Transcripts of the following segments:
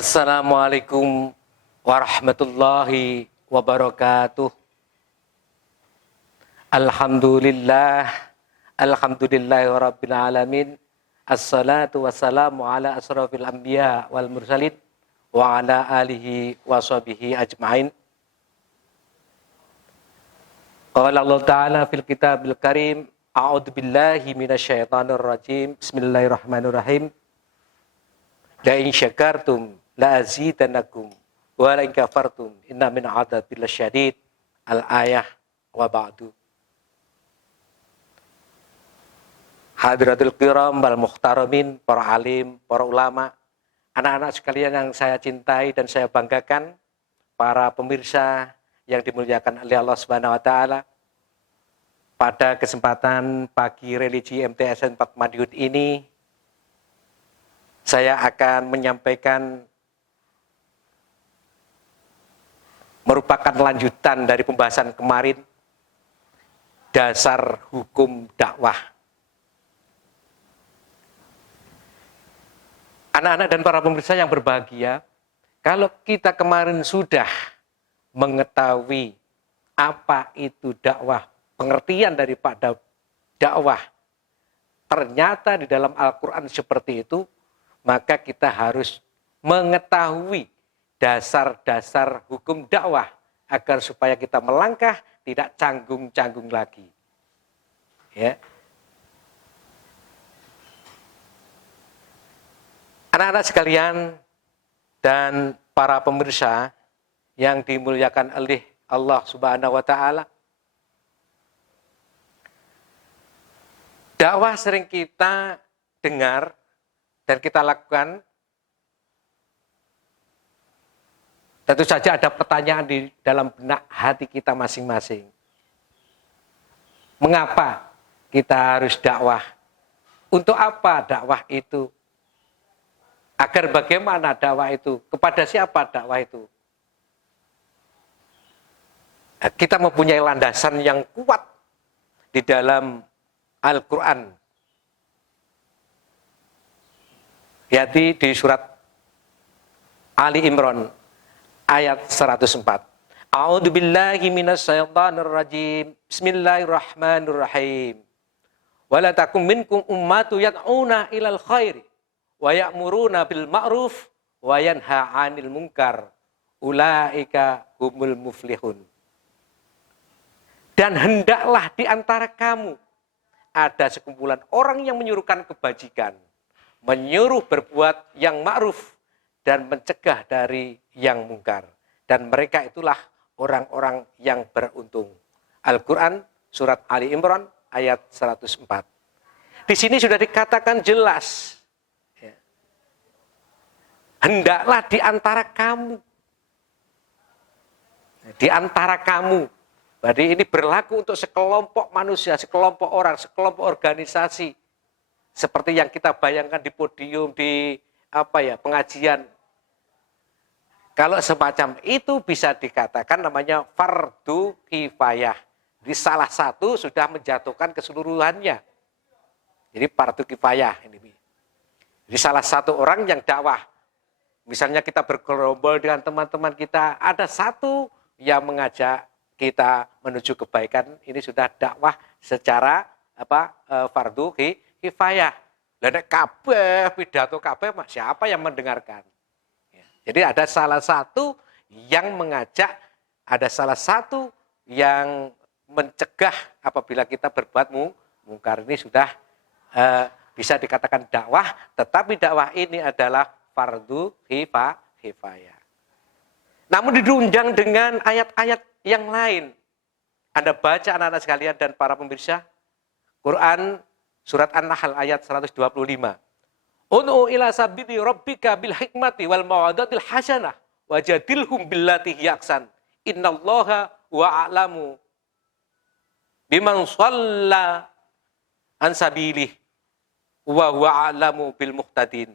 Assalamualaikum warahmatullahi wabarakatuh. Alhamdulillah, alhamdulillahirabbil alamin. Assalatu wassalamu ala asrafil anbiya wal mursalin wa ala alihi wa sahbihi ajmain. Qala Allah Ta'ala fil kitabil karim, a'udzu billahi minasyaitonir rajim. Bismillahirrahmanirrahim. La in syakartum la azidannakum wa la in kafartum inna min adzabil lasyadid. Al-ayah wa ba'du. Hadratul kiram wal muhtaramin, para alim, para ulama, anak-anak sekalian yang saya cintai dan saya banggakan, para pemirsa yang dimuliakan oleh Allah Subhanahu wa taala. Pada kesempatan pagi religi MTSN 4 Madiun ini, saya akan menyampaikan merupakan lanjutan dari pembahasan kemarin, dasar hukum dakwah. Anak-anak dan para pemirsa yang berbahagia, kalau kita kemarin sudah mengetahui apa itu dakwah, pengertian daripada dakwah, ternyata di dalam Al-Quran seperti itu, maka kita harus mengetahui dasar-dasar hukum dakwah agar supaya kita melangkah tidak canggung-canggung lagi. Ya. Anak-anak sekalian dan para pemirsa yang dimuliakan oleh Allah Subhanahu wa taala, dakwah sering kita dengar dan kita lakukan. Tentu saja ada pertanyaan di dalam benak hati kita masing-masing. Mengapa kita harus dakwah? Untuk apa dakwah itu? Agar bagaimana dakwah itu? Kepada siapa dakwah itu? Nah, kita mempunyai landasan yang kuat di dalam Al-Quran. Yaitu di surat Ali Imran ayat 104. A'udzu billahi minasyaitonir rajim. Bismillahirrahmanirrahim. Wala takum minkum ummatu yad'una ilal khairi wa ya'muruna bil ma'ruf wa yanha 'anil munkar. Ulaika humul muflihun. Dan hendaklah di antara kamu ada sekumpulan orang yang menyuruhkan kebajikan, menyuruh berbuat yang ma'ruf dan mencegah dari yang mungkar. Dan mereka itulah orang-orang yang beruntung. Al-Quran surat Ali Imran ayat 104. Di sini sudah dikatakan jelas. Ya. Hendaklah di antara kamu. Di antara kamu. Berarti ini berlaku untuk sekelompok manusia, sekelompok orang, sekelompok organisasi. Seperti yang kita bayangkan di podium, di pengajian. Kalau semacam itu bisa dikatakan namanya fardu kifayah. Jadi salah satu sudah menjatuhkan keseluruhannya. Jadi fardu kifayah ini. Jadi salah satu orang yang dakwah. Misalnya kita bergerombol dengan teman-teman kita, ada satu yang mengajak kita menuju kebaikan, ini sudah dakwah secara fardu kifayah. Lah nek kabeh pidato kabeh siapa yang mendengarkan? Ya. Jadi ada salah satu yang mengajak, ada salah satu yang mencegah apabila kita berbuat mungkar. Ini sudah bisa dikatakan dakwah, tetapi dakwah ini adalah fardu kifayah. Namun ditunjang dengan ayat-ayat yang lain. Anda baca anak-anak sekalian dan para pemirsa, Quran surat An-Nahl ayat 125. Ud'u ila sabili rabbika bil hikmati wal mau'izatil hasanah wajadilhum billati hiya ahsan. Innallaha wa a'lamu biman shalla an sabilih wa huwa a'lamu bil muhtadin.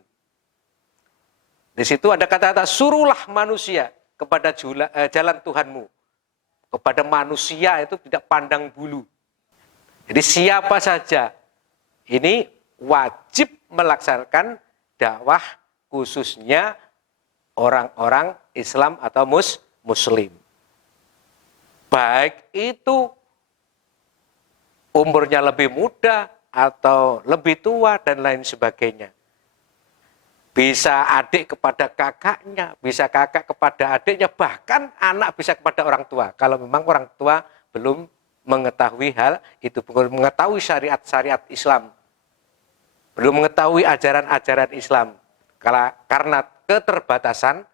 Di situ ada kata-kata suruhlah manusia kepada jalan Tuhanmu. Kepada manusia itu tidak pandang bulu. Jadi siapa saja ini wajib melaksanakan dakwah khususnya orang-orang Islam atau Muslim. Baik itu umurnya lebih muda atau lebih tua dan lain sebagainya. Bisa adik kepada kakaknya, bisa kakak kepada adiknya, bahkan anak bisa kepada orang tua. Kalau memang orang tua belum mengetahui hal itu, belum mengetahui syariat-syariat Islam, belum mengetahui ajaran-ajaran Islam. Karena keterbatasan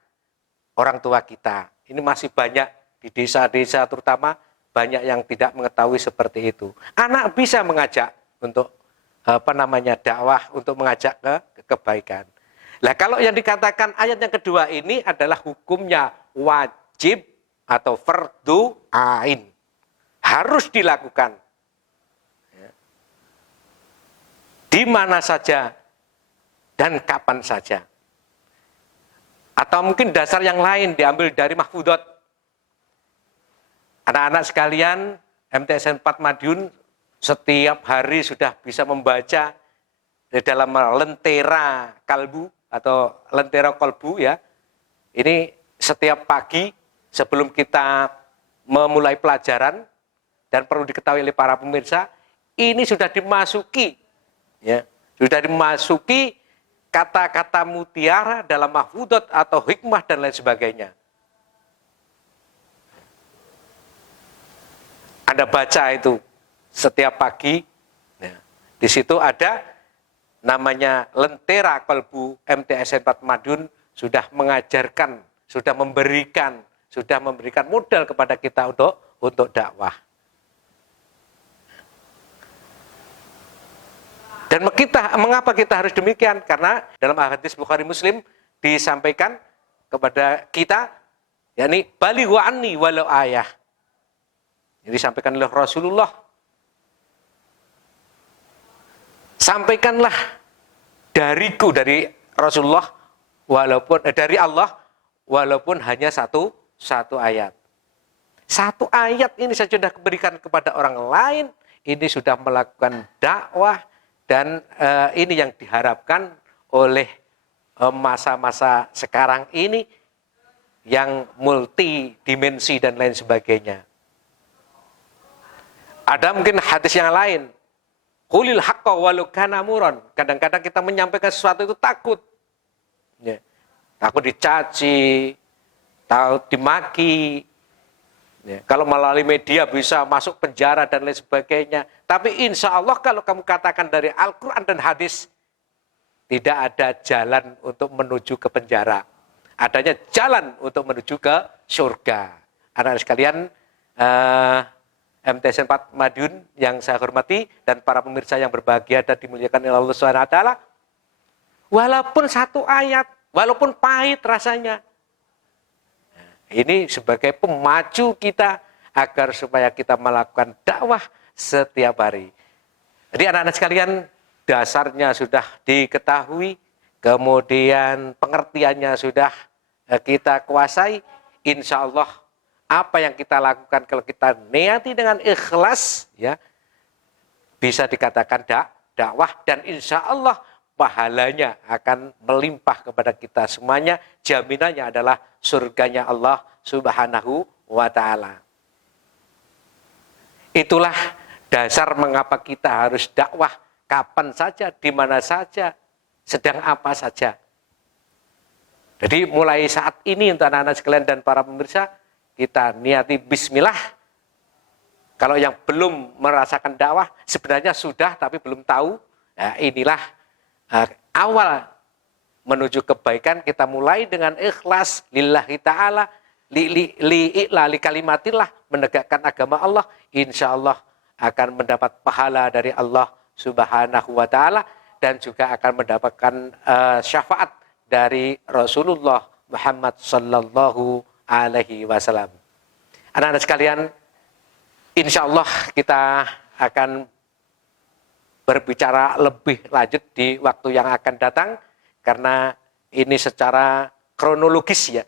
orang tua kita. Ini masih banyak di desa-desa terutama, banyak yang tidak mengetahui seperti itu. Anak bisa mengajak untuk dakwah, untuk mengajak ke kebaikan. Nah, kalau yang dikatakan ayat yang kedua ini adalah hukumnya wajib atau fardu ain. Harus dilakukan. Di mana saja dan kapan saja. Atau mungkin dasar yang lain diambil dari mahfudot. Anak-anak sekalian, MTSN 4 Madiun setiap hari sudah bisa membaca di dalam lentera kalbu atau lentera kolbu ya. Ini setiap pagi sebelum kita memulai pelajaran, dan perlu diketahui oleh para pemirsa, ini sudah dimasuki ya, sudah dimasuki kata-kata mutiara dalam mahfudot atau hikmah dan lain sebagainya. Anda baca itu setiap pagi, ya, di situ ada namanya Lentera Kolbu MTSN 4 Madiun sudah mengajarkan, sudah memberikan modal kepada kita untuk dakwah. Dan mengapa kita harus demikian? Karena dalam hadis Bukhari Muslim disampaikan kepada kita, yakni balighu anni walau ayah. Jadi disampaikan oleh Rasulullah, sampaikanlah dariku, dari Rasulullah, walaupun dari Allah, walaupun hanya satu ayat. Satu ayat ini saya sudah berikan kepada orang lain, ini sudah melakukan dakwah, dan ini yang diharapkan oleh masa-masa sekarang ini yang multidimensi dan lain sebagainya. Ada mungkin hadis yang lain, qulil haqqa walau kana muron. Kadang-kadang kita menyampaikan sesuatu itu takut. Ya. Takut dicaci, takut dimaki. Ya. Kalau melalui media bisa masuk penjara dan lain sebagainya. Tapi insya Allah kalau kamu katakan dari Al-Quran dan hadis, tidak ada jalan untuk menuju ke penjara. Adanya jalan untuk menuju ke surga. Anak-anak sekalian, MTSN 4 Madiun yang saya hormati dan para pemirsa yang berbahagia dan dimuliakan oleh Allah SWT, walaupun satu ayat, walaupun pahit rasanya, ini sebagai pemacu kita agar supaya kita melakukan dakwah setiap hari. Jadi anak-anak sekalian, dasarnya sudah diketahui, kemudian pengertiannya sudah kita kuasai, insya Allah apa yang kita lakukan kalau kita niati dengan ikhlas, ya bisa dikatakan dakwah, dan insya Allah pahalanya akan melimpah kepada kita semuanya. Jaminannya adalah surganya Allah Subhanahu wa Ta'ala. Itulah dasar mengapa kita harus dakwah kapan saja, di mana saja, sedang apa saja. Jadi mulai saat ini untuk anak-anak sekalian dan para pemirsa, kita niati bismillah. Kalau yang belum merasakan dakwah, sebenarnya sudah tapi belum tahu. Nah, inilah awal menuju kebaikan. Kita mulai dengan ikhlas lillahi ta'ala, li kalimatillah, menegakkan agama Allah. Insya Allah akan mendapat pahala dari Allah Subhanahu wa Ta'ala, dan juga akan mendapatkan syafaat dari Rasulullah Muhammad sallallahu alaihi wasallam. Anak-anak sekalian, insya Allah kita akan berbicara lebih lanjut di waktu yang akan datang, karena ini secara kronologis ya.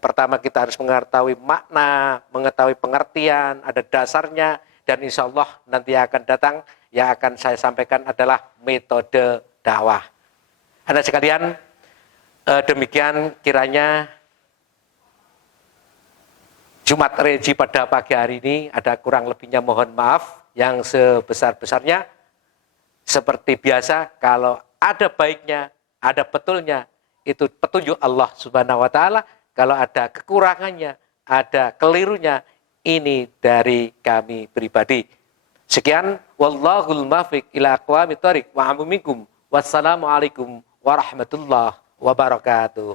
Pertama kita harus mengetahui makna, mengetahui pengertian, ada dasarnya, dan insya Allah nanti akan datang yang akan saya sampaikan adalah metode dakwah. Anak sekalian, Demikian kiranya Jumat Religi pada pagi hari ini, ada kurang lebihnya mohon maaf yang sebesar-besarnya. Seperti biasa, kalau ada baiknya, ada betulnya, itu petunjuk Allah Subhanahu wa taala. Kalau ada kekurangannya, ada kelirunya, ini dari kami pribadi. Sekian, wallahul muwaffiq ila aqwamit thoriq wa amumikum. Wassalamualaikum warahmatullahi wabarakatuh.